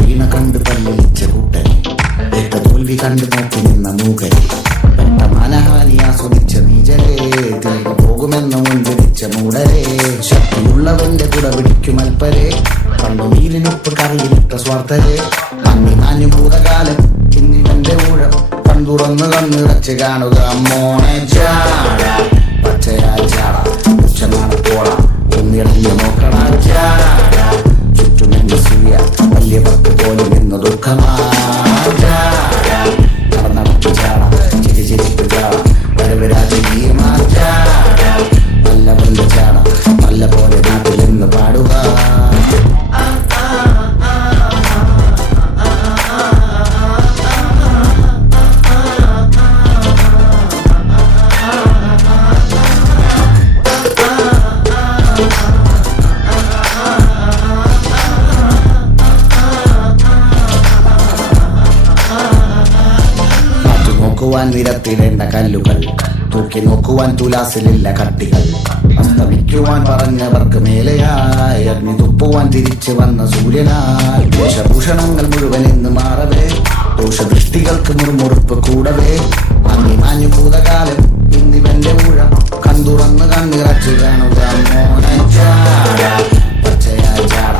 വീണ കണ്ട് പല്ലിച്ച കൂട്ടൻ ഏറ്റ തോൽവി കണ്ട് നോക്കി നിന്ന മൂകൻ പെട്ട മാനഹാനി ആസ്വദിച്ച നീചരേ തിരികെ പോകുമെന്ന് മുൻപിരിച്ച മൂടരേ ശക്തിയുള്ളവന്റെ കുട പിടിക്കും അൽപ്പരെ കണ്ണുനീരിനൊപ്പ് കറിയിലിട്ട സ്വാർത്ഥരെ അന്നി നാഞ്ഞു ഭൂതകാലം ഇന്നിവന്റെ ഊഴം കൺതുറന്ന് കണ്ണിറച്ച് കാണുക മോനെ ചാട പച്ചയായ ചാട ഉച്ചമാണ് പോള ഒന്നിടഞ്ഞു നോക്കണ ചാട ചുറ്റുമെന്ന് സൂയ വലിയ പക്ക് പോലെ നിന്ന് ദുഃഖമാ നടന്നടപ്പ് ചാട ചിരി ചിരിപ്പ് ചാട വരവരാജീയമാ ചാട നല്ലവന്റെ ചാട നല്ല പോലെ നാട്ടിൽ നിന്ന് പാടുക. നോക്കുവാൻ നിരത്തിടേണ്ട കല്ലുകൾ തൂക്കി നോക്കുവാൻ തുലാസിലില്ല കട്ടികൾ അസ്തമിക്കുവാൻ പറഞ്ഞവർക്ക് മേലെയായി അഗ്നി തുപ്പുവാൻ തിരിച്ചു വന്ന സൂര്യനായി വേഷഭൂഷണങ്ങൾ മുഴുവൻ എന്ന് മാറവേ ദോഷദൃഷ്ടികൾക്ക് മുറുമുറുപ്പ് കൂടവേ അന്നി മാഞ്ഞു ഭൂതകാലം ഇന്നിവന്റെ ഊഴം കൺതുറന്ന് കണ്ണിറച്ചു കാണുക മോനെ ചാട പച്ചയായ ചാട